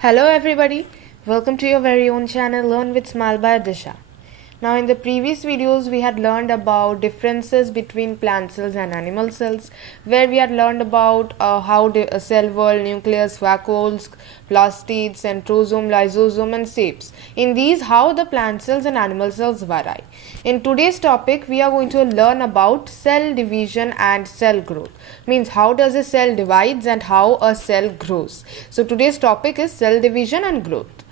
Hello everybody, welcome to your very own channel Learn with Smile by Disha. Now in the previous videos we had learned about differences between plant cells and animal cells, where we had learned about how the cell wall, nucleus, vacuoles, plastids, centrosome, lysosome and shapes. In these, how the plant cells and animal cells vary. In today's topic we are going to learn about cell division and cell growth. Means how does a cell divides and how a cell grows. So today's topic is cell division and growth.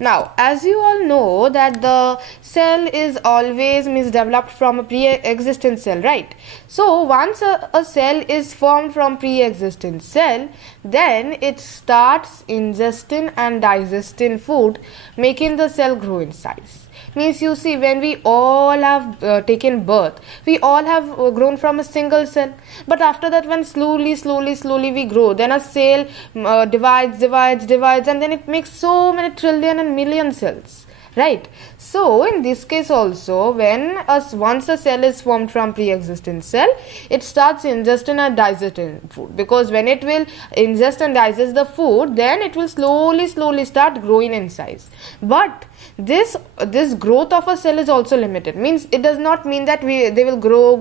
Now, as you all know that the cell is always developed from a pre-existent cell, right? So, once a cell is formed from pre-existent cell, then it starts ingesting and digesting food, making the cell grow in size. Means you see, when we all have taken birth, we all have grown from a single cell, but after that when slowly we grow, then a cell divides, and then it makes so many trillion and million cells, right? So in this case also, once a cell is formed from pre-existing cell, it starts ingesting and digesting food, because when it will ingest and digest the food, then it will slowly start growing in size. But this growth of a cell is also limited. Means it does not mean that they will grow,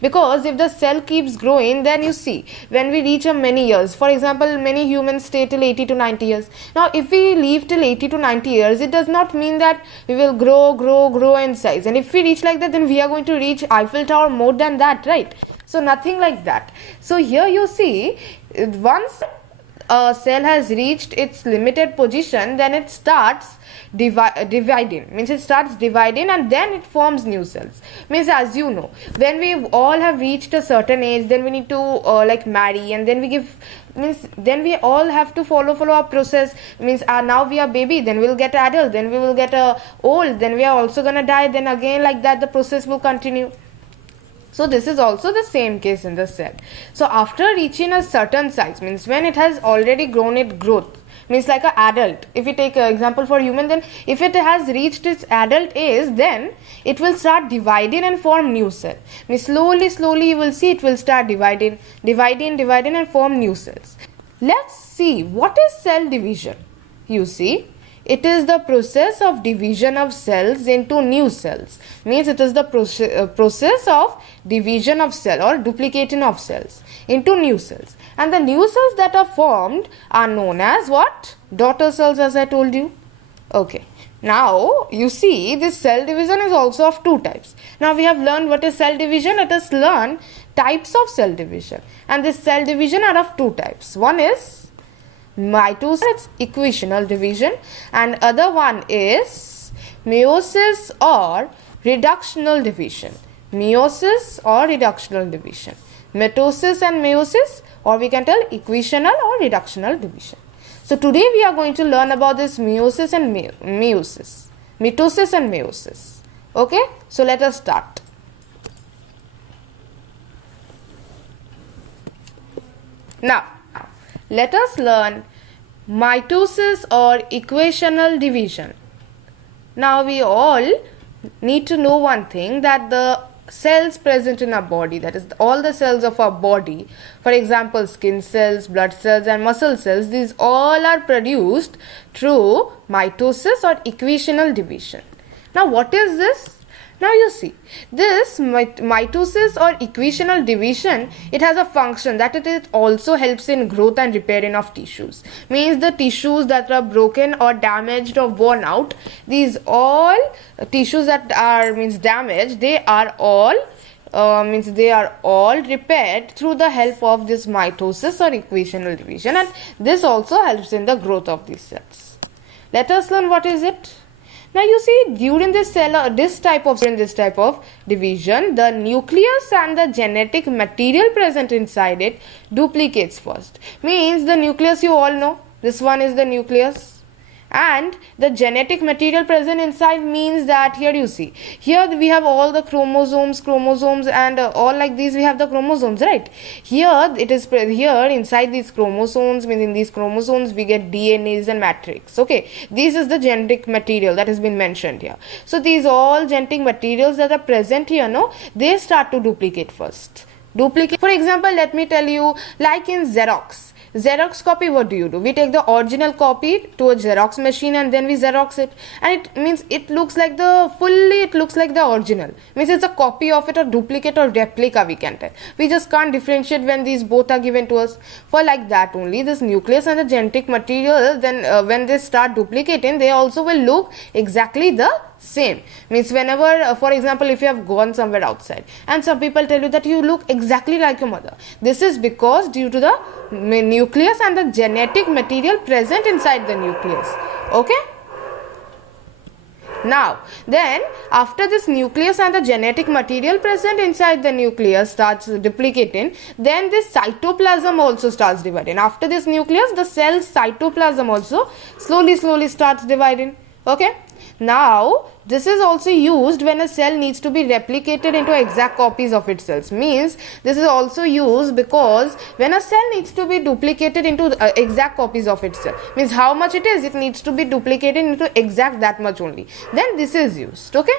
because if the cell keeps growing, then you see, when we reach many years, for example, many humans stay till 80 to 90 years. Now if we live till 80 to 90 years, it does not mean that we will grow in size, and if we reach like that, then we are going to reach Eiffel Tower more than that, right? So nothing like that. So here you see, once a cell has reached its limited position, then it starts dividing. Means it starts dividing and then it forms new cells. Means, as you know, when we all have reached a certain age, then we need to marry, and then then we all have to follow our process. Means now we are baby, then we will get adult, then we will get old, then we are also gonna die, then again like that the process will continue. So this is also the same case in the cell. So after reaching a certain size, means when it has already grown its growth, means like an adult, if we take an example for human, then if it has reached its adult age, then it will start dividing and form new cell. Means slowly you will see it will start dividing and form new cells. Let's see what is cell division. You see, it is the process of division of cells into new cells. Means it is the process of division of cell or duplicating of cells into new cells. And the new cells that are formed are known as what? Daughter cells, as I told you. Okay. Now, you see, this cell division is also of two types. Now, we have learned what is cell division. Let us learn types of cell division. And this cell division are of two types. One is mitosis, it's equational division, and other one is meiosis or reductional division. Meiosis or reductional division. Mitosis and meiosis, or we can tell equational or reductional division. So today we are going to learn about this meiosis and meiosis. Mitosis and meiosis. Okay, so let us start. Now, let us learn mitosis or equational division. Now we all need to know one thing, that the cells present in our body, that is all the cells of our body, for example skin cells, blood cells and muscle cells, these all are produced through mitosis or equational division. Now what is this? Now you see, this mitosis or equational division, it has a function that it also helps in growth and repairing of tissues. Means the tissues that are broken or damaged or worn out, these all tissues that are damaged, they are all repaired through the help of this mitosis or equational division, and this also helps in the growth of these cells. Let us learn what is it. Now you see, during this type of division, the nucleus and the genetic material present inside it duplicates first. Means the nucleus you all know, this one is the nucleus, and the genetic material present inside means that here you see, here we have all the chromosomes and all like these we have the chromosomes, right? Here it is here inside these chromosomes, means in these chromosomes we get DNAs and matrix. Okay, this is the genetic material that has been mentioned here. So these all genetic materials that are present here, no, they start to duplicate first. For example, let me tell you, like in Xerox, Xerox copy, what do? We take the original copy to a Xerox machine and then we Xerox it, and it means it looks like the original. Means it's a copy of it, or duplicate or replica, we can tell. We just can't differentiate when these both are given to us. For like that only, this nucleus and the genetic material, then when they start duplicating, they also will look exactly the same. Means whenever, for example, if you have gone somewhere outside and some people tell you that you look exactly like your mother, this is because due to the nucleus and the genetic material present inside the nucleus. Okay. Now, then after this nucleus and the genetic material present inside the nucleus starts duplicating, then this cytoplasm also starts dividing. After this nucleus, the cell's cytoplasm also slowly starts dividing. Okay. Now, this is also used when a cell needs to be replicated into exact copies of itself. Means this is also used because when a cell needs to be duplicated into exact copies of itself, means how much it is, it needs to be duplicated into exact that much only. Then this is used. Okay.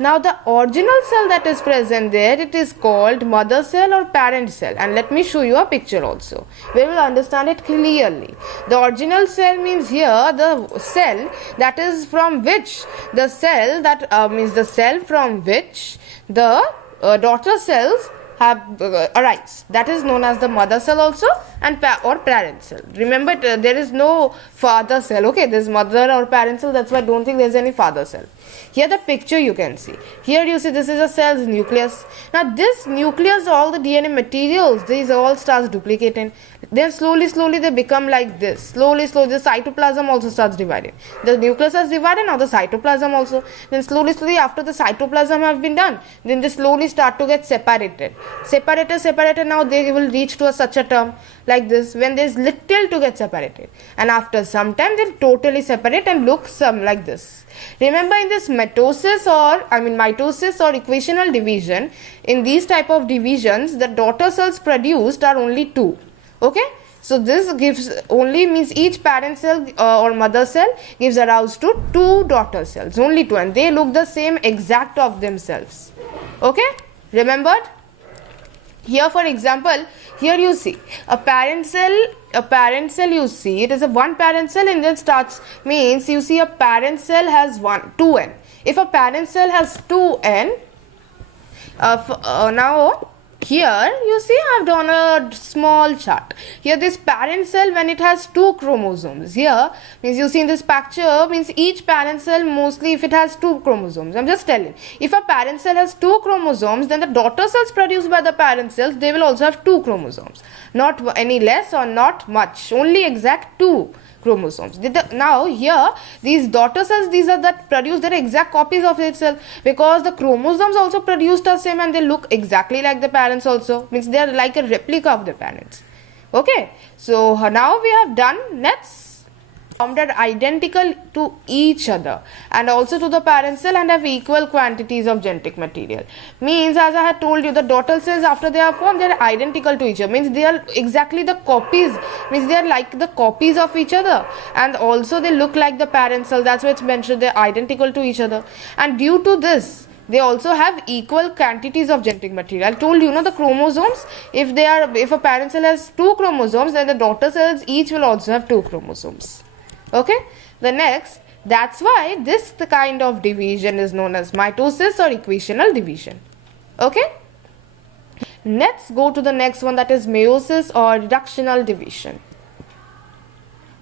Now the original cell that is present there, it is called mother cell or parent cell, and let me show you a picture also. We will understand it clearly. The original cell means here the cell that is from which the cell that means the cell from which the daughter cells have arise. That is known as the mother cell also, and or parent cell. Remember, there is no father cell. Okay, there is mother or parent cell. That's why I don't think there is any father cell. Here the picture you can see. Here you see this is a cell's nucleus. Now this nucleus, all the DNA materials, these all starts duplicating. Then slowly they become like this. Slowly the cytoplasm also starts dividing. The nucleus has divided, now the cytoplasm also. Then slowly after the cytoplasm have been done, then they slowly start to get separated. Separated, now they will reach to such a term like this, when there is little to get separated. And after some time they'll totally separate and look some like this. Remember, in this mitosis or equational division, in these type of divisions, the daughter cells produced are only 2. Okay, so this gives only means each parent cell or mother cell gives arouse to 2 daughter cells, only 2, and they look the same exact of themselves. Okay, remembered? Here, for example, here you see a parent cell you see it is a one parent cell, and then starts means you see a parent cell has 2n. If a parent cell has 2n, now here you see I have drawn a small chart. Here this parent cell, when it has 2 chromosomes, here means you see in this picture means each parent cell mostly if it has 2 chromosomes. I'm just telling, if a parent cell has 2 chromosomes, then the daughter cells produced by the parent cells, they will also have 2 chromosomes, not any less or not much, only exact 2 chromosomes. Now here these daughter cells, these are that produce their exact copies of itself, because the chromosomes also produced the same and they look exactly like the parents also, means they are like a replica of the parents. Okay, so now we have done nets formed are identical to each other and also to the parent cell and have equal quantities of genetic material. Means, as I had told you, the daughter cells after they are formed, they are identical to each other. Means they are exactly the copies. Means they are like the copies of each other, and also they look like the parent cell. That's why it's mentioned they are identical to each other. And due to this, they also have equal quantities of genetic material. I told you, the chromosomes, if a parent cell has 2 chromosomes, then the daughter cells each will also have 2 chromosomes. Okay, the next, that's why this the kind of division is known as mitosis or equational division. Okay, let's go to the next one, that is meiosis or reductional division.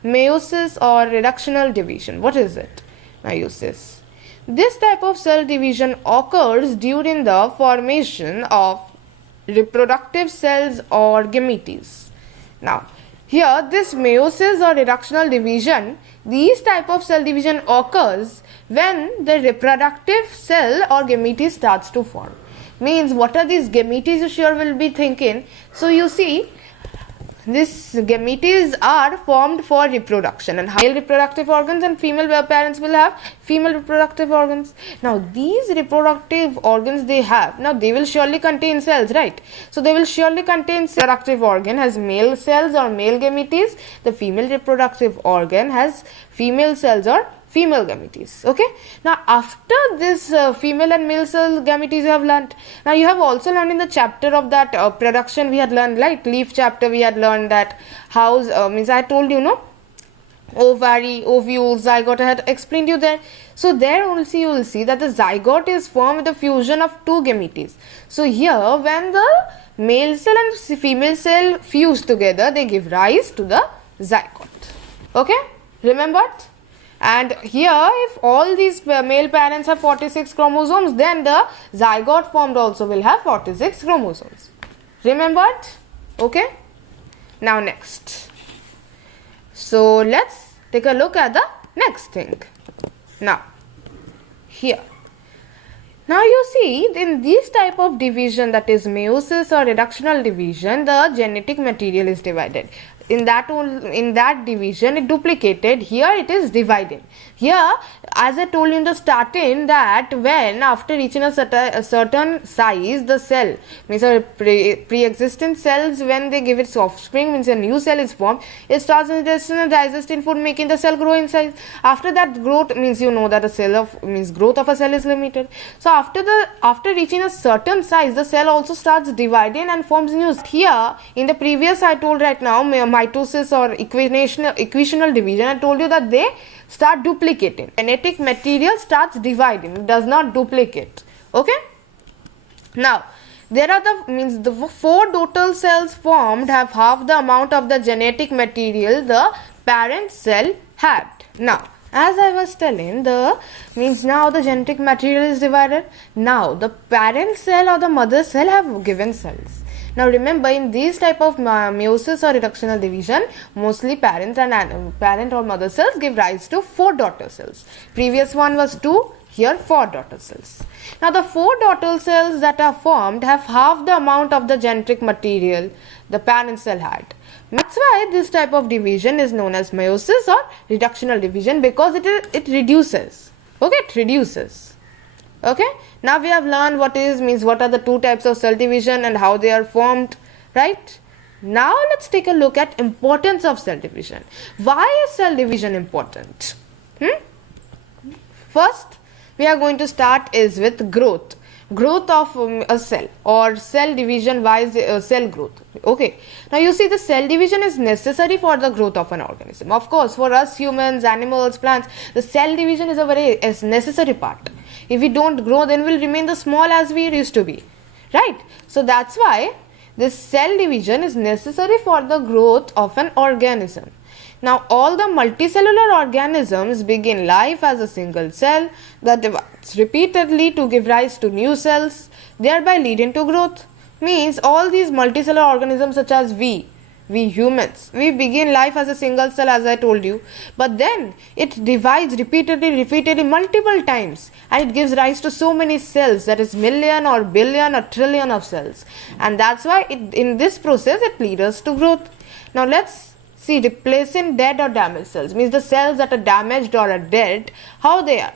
Meiosis or reductional division, what is it? Meiosis. This type of cell division occurs during the formation of reproductive cells or gametes. Now, here this meiosis or reductional division, these type of cell division occurs when the reproductive cell or gametes starts to form. Means, what are these gametes, you sure will be thinking. So you see, these gametes are formed for reproduction, and male reproductive organs and female parents will have female reproductive organs. Now these reproductive organs they have, now they will surely contain cells, right? So they will surely contain reproductive organ has male cells or male gametes. The female reproductive organ has female cells or female gametes. Okay, now after this female and male cell gametes you have learned. Now you have also learned in the chapter of that production, we had learned, right, leaf chapter, we had learned that how means I told you, no, ovary, ovule, zygote, I had explained you there. So there also you will see that the zygote is formed with the fusion of two gametes. So here when the male cell and female cell fuse together, they give rise to the zygote. Okay, remembered? And here if all these male parents have 46 chromosomes, then the zygote formed also will have 46 chromosomes. Remembered? Okay, now next. So let's take a look at the next thing. Now here, now you see in this type of division, that is meiosis or reductional division, the genetic material is divided. In that division it duplicated, here it is divided. Here, as I told you in the starting, that when after reaching a certain size, the cell means a pre-existent cells, when they give its offspring, means a new cell is formed, it starts digesting food, making the cell grow in size. After that growth, means you know that a cell of means growth of a cell is limited. So after reaching a certain size, the cell also starts dividing and forms new. Here in the previous I told right now, mitosis or equational division, I told you that they start duplicating. Genetic material starts dividing, it does not duplicate. Okay, now there are the four total cells formed have half the amount of the genetic material the parent cell had. Now as I was telling, now the genetic material is divided. Now the parent cell or the mother cell have given cells. Now remember, in these type of meiosis or reductional division, mostly parent or mother cells give rise to 4 daughter cells. Previous one was 2, here 4 daughter cells. Now the 4 daughter cells that are formed have half the amount of the genetic material the parent cell had. That's why this type of division is known as meiosis or reductional division, because it reduces. Okay, it reduces. Okay, now we have learned what are the 2 types of cell division and how they are formed, right? Now let's take a look at importance of cell division. Why is cell division important? First, we are going to start is with growth of a cell, or cell division. Why is cell growth? Okay, now you see the cell division is necessary for the growth of an organism. Of course, for us humans, animals, plants, the cell division is a very necessary part. If we don't grow, then we'll remain the small as we used to be, right? So that's why this cell division is necessary for the growth of an organism. Now all the multicellular organisms begin life as a single cell that divides repeatedly to give rise to new cells, thereby leading to growth. Means all these multicellular organisms such as we humans, we begin life as a single cell, as I told you, but then it divides repeatedly multiple times, and it gives rise to so many cells, that is million or billion or trillion of cells, and that's why in this process it leads us to growth. Now let's see replacing dead or damaged cells, means the cells that are damaged or are dead, how they are.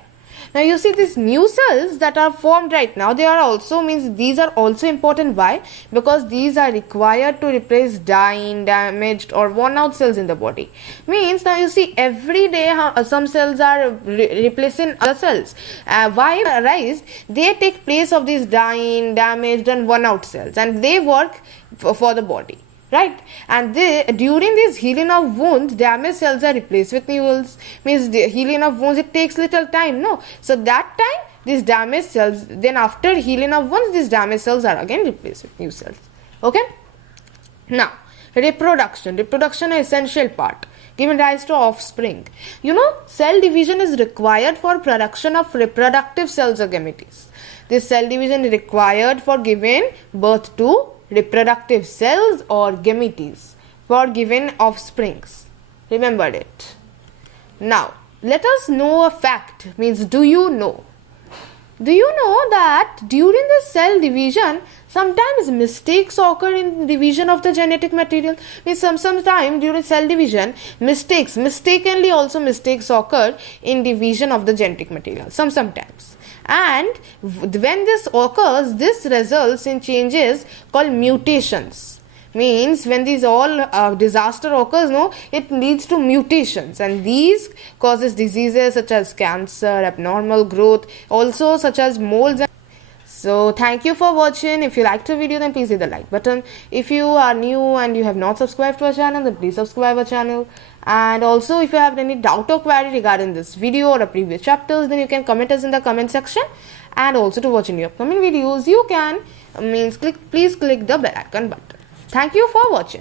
Now you see these new cells that are formed right now, these are also important. Why? Because these are required to replace dying, damaged or worn out cells in the body. Means now you see every day some cells are replacing other cells. Why arise? They take place of these dying, damaged and worn out cells, and they work for the body. Right, and during this healing of wounds, damaged cells are replaced with new ones. Means the healing of wounds, it takes little time, no? So that time these damaged cells, then after healing of wounds, these damaged cells are again replaced with new cells. Okay. Now reproduction is essential part, giving rise to offspring. You know, cell division is required for production of reproductive cells or gametes. This cell division is required for giving birth to reproductive cells or gametes for given offsprings. Remember it. Now let us know a fact. Means do you know that during the cell division sometimes mistakes occur in division of the genetic material? Means sometime during cell division mistakenly occur in division of the genetic material sometimes. And when this occurs, this results in changes called mutations. Means when these all disaster occurs, no, it leads to mutations, and these causes diseases such as cancer, abnormal growth, also such as molds. So thank you for watching. If you liked the video, then please hit the like button. If you are new and you have not subscribed to our channel, then please subscribe our channel. And also, if you have any doubt or query regarding this video or the previous chapters, then you can comment us in the comment section. And also, to watch any upcoming videos, you can please click the bell icon button. Thank you for watching.